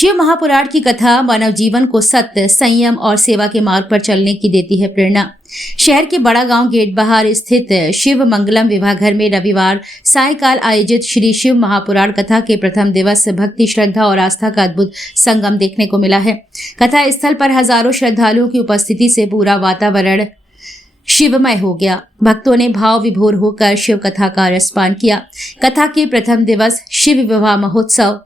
शिव महापुराण की कथा मानव जीवन को सत्य, संयम और सेवा के मार्ग पर चलने की देती है प्रेरणा। शहर के बड़ा गांव गेट बाहर स्थित शिव मंगलम विवाहघर में रविवार सायंकाल आयोजित श्री शिव महापुराण कथा के प्रथम दिवस भक्ति, श्रद्धा और आस्था का अद्भुत संगम देखने को मिला है। कथा स्थल पर हजारों श्रद्धालुओं की उपस्थिति से पूरा वातावरण शिवमय हो गया। भक्तों ने भाव विभोर होकर शिव कथा का रसपान किया। कथा के प्रथम दिवस शिव विवाह महोत्सव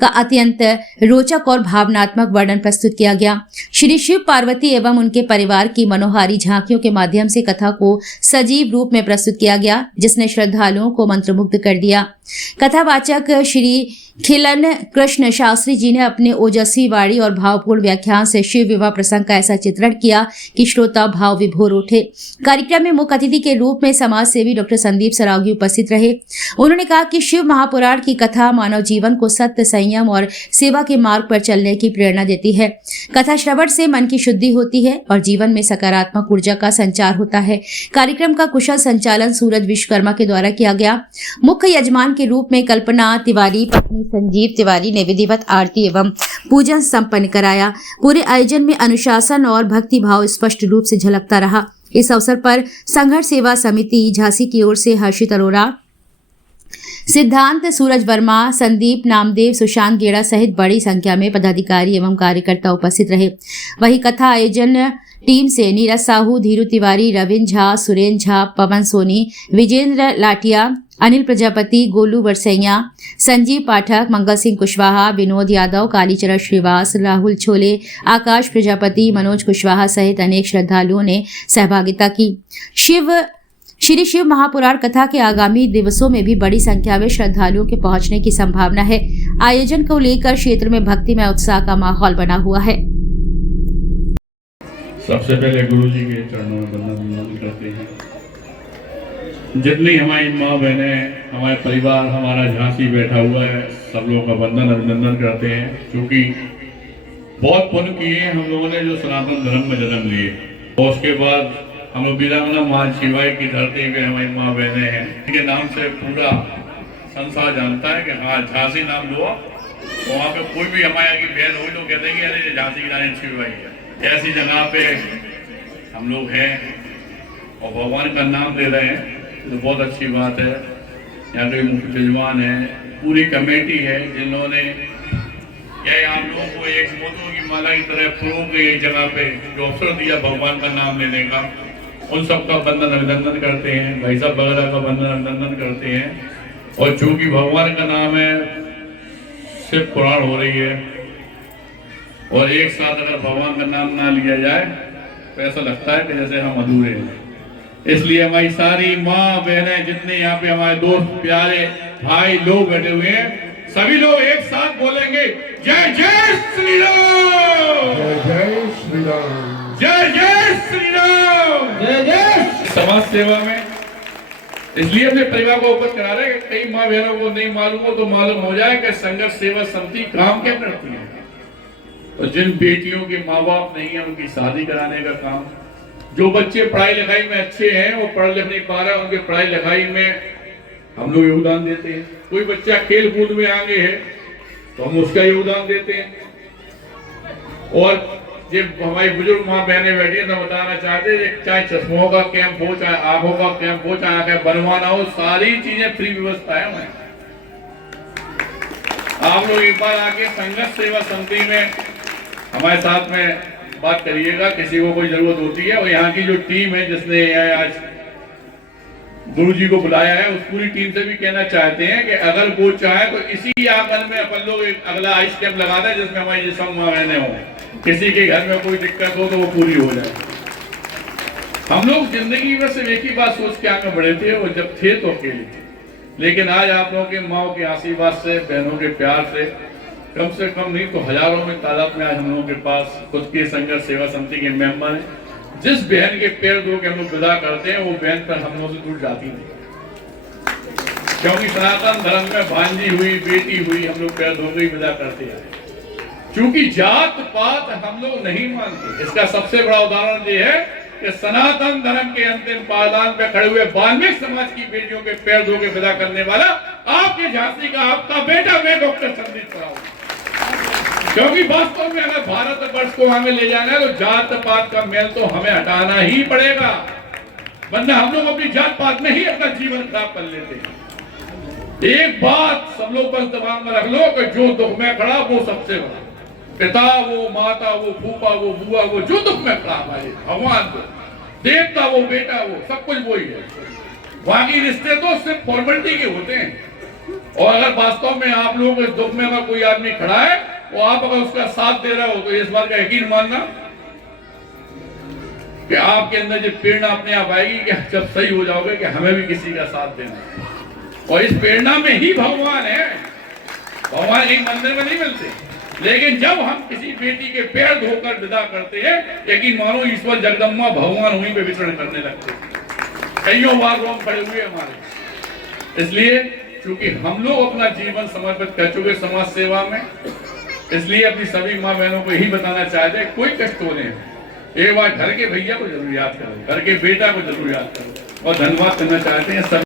का अत्यंत रोचक और भावनात्मक वर्णन प्रस्तुत किया गया। श्री शिव पार्वती एवं उनके परिवार की मनोहारी झांकियों के माध्यम से कथा को सजीव रूप में प्रस्तुत किया गया, जिसने श्रद्धालुओं को मंत्रमुग्ध कर दिया। कथावाचक श्री खिलन कृष्ण शास्त्री जी ने अपने ओजस्वी वाणी और भावपूर्ण व्याख्यान से शिव विवाह प्रसंग का ऐसा चित्रण किया कि श्रोता भाव विभोर उठे। कार्यक्रम में मुख्य अतिथि के रूप में समाज सेवी डॉक्टर संदीप सरावगी उपस्थित रहे। उन्होंने कहा कि शिव महापुराण की कथा मानव जीवन को सत्य, संयम और सेवा के मार्ग पर चलने की प्रेरणा देती है। कथा श्रवण से मन की शुद्धि होती है और जीवन में सकारात्मक ऊर्जा का संचार होता है। कार्यक्रम का कुशल संचालन सूरज विश्वकर्मा के द्वारा किया गया। मुख्य यजमान के रूप में कल्पना तिवारी, पत्नी संजीव तिवारी ने विधिवत आरती एवं पूजन संपन्न कराया। पूरे आयोजन में अनुशासन और भक्ति भाव स्पष्ट रूप से झलकता रहा। इस अवसर पर संघर्ष सेवा समिति झांसी की ओर से हर्षित अरोरा, सिद्धांत सूरज वर्मा, संदीप नामदेव, सुशांत गेड़ा सहित बड़ी संख्या में पदाधिकारी एवं कार्यकर्ता उपस्थित रहे। वहीं कथा आयोजन टीम से नीरज साहू, धीरू तिवारी, रविंद्र झा, सुरेंद्र झा, पवन सोनी, विजेंद्र लाटिया, अनिल प्रजापति, गोलू बरसैया, संजीव पाठक, मंगल सिंह कुशवाहा, विनोद यादव, कालीचरण श्रीवास, राहुल छोले, आकाश प्रजापति, मनोज कुशवाहा सहित अनेक श्रद्धालुओं ने सहभागिता की। श्री शिव महापुराण कथा के आगामी दिवसों में भी बड़ी संख्या में श्रद्धालुओं के पहुंचने की संभावना है। आयोजन को लेकर क्षेत्र में भक्तिमय उत्साह का माहौल बना हुआ है। सबसे पहले गुरु जी के चरणों में वंदन करते हैं। जितनी हमारी माँ बहनें, हमारे परिवार, हमारा झांसी बैठा हुआ है, सब लोगों का वंदन अभिनंदन करते हैं, क्योंकि बहुत पुण्य किए हम लोगों ने जो सनातन धर्म में जन्म लिए। और उसके बाद हम लोग वीरांगना माँ शिवाई की धरती पे हमारी माँ बहनें हैं, इनके नाम से पूरा संसार जानता है कि हाँ झांसी नाम लो। वहाँ पे कोई भी हमारे यहाँ की बहन हुई तो कहते हैं कि अरे झांसी की रानी शिवाई है। ऐसी जगह पे हम लोग हैं और भगवान का नाम ले रहे हैं, तो बहुत अच्छी बात है। यहाँ के मुख्य यजमान है, पूरी कमेटी है, जिन्होंने आप लोगों को एक मोतियों की माला की तरह फूलों के जगह पे जो अवसर दिया भगवान का नाम लेने का, उन सबका वंदन अभिनंदन करते हैं। भाई साहब वगैरह का वंदन अभिनंदन करते हैं। और चूंकि भगवान का नाम है, शिव पुराण हो रही है, और एक साथ अगर भगवान का नाम ना लिया जाए तो ऐसा लगता है कि जैसे हम अधूरे हैं। इसलिए हमारी सारी माँ बहनें, जितने यहाँ पे हमारे दोस्त, प्यारे भाई लोग बैठे हुए हैं, सभी लोग एक साथ बोलेंगे जय जय श्री राम, जय जय श्री राम, जय जय श्री राम, जय जय। समाज सेवा में इसलिए अपने परिवार को ऊपर करा रहे हैं कि कई माँ बहनों को नहीं मालूम हो तो मालूम हो जाए कि संघर्ष सेवा समिति काम क्या करती है। तो जिन बेटियों के माँ बाप नहीं है, उनकी शादी कराने का काम, जो बच्चे पढ़ाई लिखाई में अच्छे हैं वो पढ़ लिख नहीं पा रहे, उनके पढ़ाई लिखाई में हम लोग योगदान देते हैं। कोई बच्चा खेल कूद में आगे है तो हम उसका योगदान देते हैं। और जब हमारी बुजुर्ग माँ बहनें बैठी हैं तो बताना चाहते हैं, चाहे चश्मों का कैंप हो, चाहे आंखों का कैंप हो, चाहे आंखें बनवाना हो, सारी चीजें फ्री व्यवस्था है हमारे। आप लोग एक बार आके संघर्ष सेवा समिति में हमारे साथ में बात करिएगा, किसी को कोई जरूरत होती है। और यहाँ की जो टीम है जिसने आज गुरु जी को बुलाया है, उस पूरी टीम से भी कहना चाहते हैं कि अगर वो चाहे तो इसी आंगन में अपन लोग एक अगला आइस कैंप लगा दें, जिसमें हमारी जिसम माँ बहनें हो, किसी के घर में कोई दिक्कत हो तो वो पूरी हो जाए। हम लोग जिंदगी में सिर्फ एक ही बात सोच के आगे बढ़े थे, और जब थे तो अकेले थे, लेकिन आज आप लोगों के माओ के आशीर्वाद से, बहनों के प्यार से कम नहीं तो हजारों में तादाद में आज हम लोगों के पास खुद के संघर्ष सेवा समिति के मेंबर हैं। जिस बहन के पैर धो के हम लोग विदा करते हैं, वो बहन पर हम लोग से टूट जाती नहीं, क्योंकि सनातन धर्म में भांजी हुई, बेटी हुई, हम लोग पैर धो के विदा करते हैं। क्योंकि जात पात हम लोग नहीं मानते। इसका सबसे बड़ा उदाहरण ये है कि सनातन धर्म के अंतिम पायदान पे खड़े हुए वाल्मीकि समाज की बेटियों के पैर धो के विदा करने वाला आपके झांसी का आपका बेटा, मैं डॉक्टर संदीप सरावगी। क्योंकि वास्तव में अगर भारत वर्ष को हमें ले जाना है तो जात पात का मेल तो हमें हटाना ही पड़ेगा, वरना हम लोग अपनी जात पात में ही अपना जीवन खराब कर लेते हैं। एक बात सब लोग बस दिमाग में रख लो कि जो दुख में खड़ा वो सबसे बड़ा, पिता वो, माता वो, फूफा वो, बुआ वो, जो दुख में खड़ा हमारे भगवान वो, देवता वो, बेटा वो, सब कुछ वही है। बाकी रिश्ते तो सिर्फ फॉर्मेलिटी के होते हैं। और अगर वास्तव में आप लोगों के दुख में अगर कोई आदमी खड़ा है और आप अगर उसका साथ दे रहे हो तो इस बात का यकीन मानना कि आपके अंदर जो प्रेरणा अपने आप आएगी कि जब सही हो जाओगे कि हमें भी किसी का साथ देना। और इस प्रेरणा में ही भगवान है। भगवान एक मंदिर में नहीं मिलते, लेकिन जब हम किसी बेटी के पैर धोकर विदा करते हैं, यकीन मानो ईश्वर जगदम्बा भगवान वहीं पे विचरण करने लगते हैं। कईयों बार रोम खड़े हुए हमारे, इसलिए क्योंकि हम लोग अपना जीवन समर्पित कर चुके समाज सेवा में, इसलिए अपनी सभी माँ बहनों को यही बताना चाहते हैं, कोई कष्ट होने एक बार घर के भैया को जरूर याद करो, घर के बेटा को जरूर याद करो और धन्यवाद करना चाहते हैं सब।